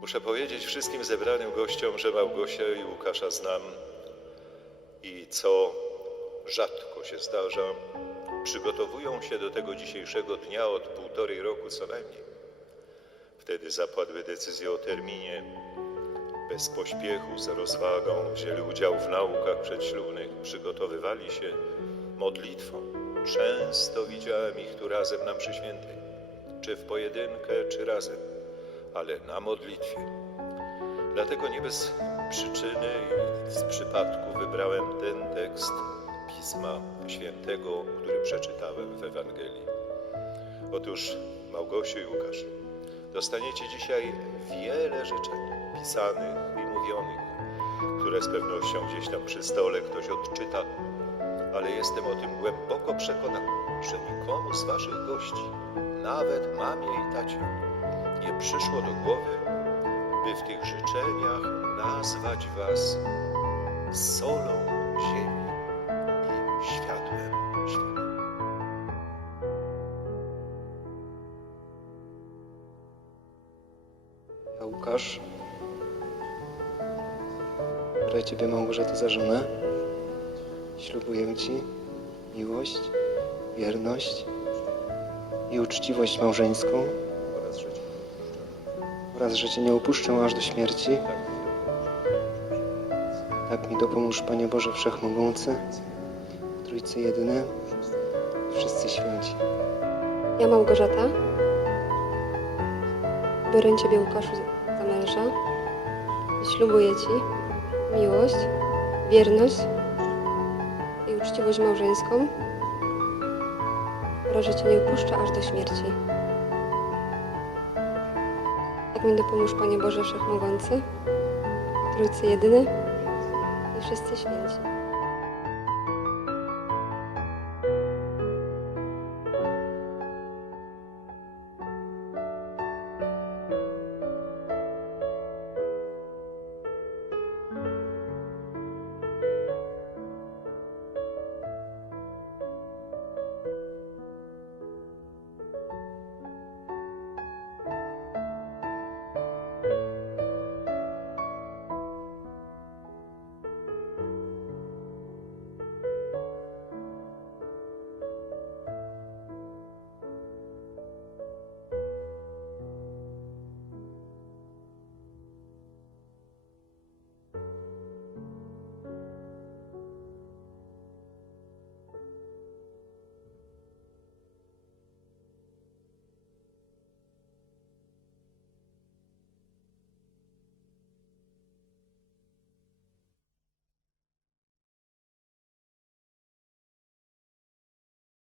Muszę powiedzieć wszystkim zebranym gościom, że Małgosię i Łukasza znam i co rzadko się zdarza, przygotowują się do tego dzisiejszego dnia od półtorej roku co najmniej. Wtedy zapadły decyzje o terminie, bez pośpiechu, z rozwagą, wzięli udział w naukach przedślubnych, przygotowywali się modlitwą. Często widziałem ich tu razem na mszy świętej, czy w pojedynkę, czy razem, ale na modlitwie. Dlatego nie bez przyczyny i z przypadku wybrałem ten tekst Pisma Świętego, który przeczytałem w Ewangelii. Otóż Małgosiu i Łukasz, dostaniecie dzisiaj wiele życzeń pisanych i mówionych, które z pewnością gdzieś tam przy stole ktoś odczyta, ale jestem o tym głęboko przekonany, że nikomu z waszych gości, nawet mamie i tacie, przyszło do głowy, by w tych życzeniach nazwać was solą ziemi i światłem świata. Ja Łukasz, biorę Ciebie Małgorzata za żonę. Ślubuję Ci miłość, wierność i uczciwość małżeńską. Oraz, że Cię nie opuszczę aż do śmierci. Tak mi dopomóż Panie Boże Wszechmogący, Trójcy Jedyny, wszyscy święci. Ja Małgorzata biorę Ciebie Łukaszu za męża ślubuję Ci miłość, wierność i uczciwość małżeńską oraz że Cię nie opuszczę aż do śmierci. Tak mi dopomóż Panie Boże Wszechmogący, Trójcy Jedyny i wszyscy święci.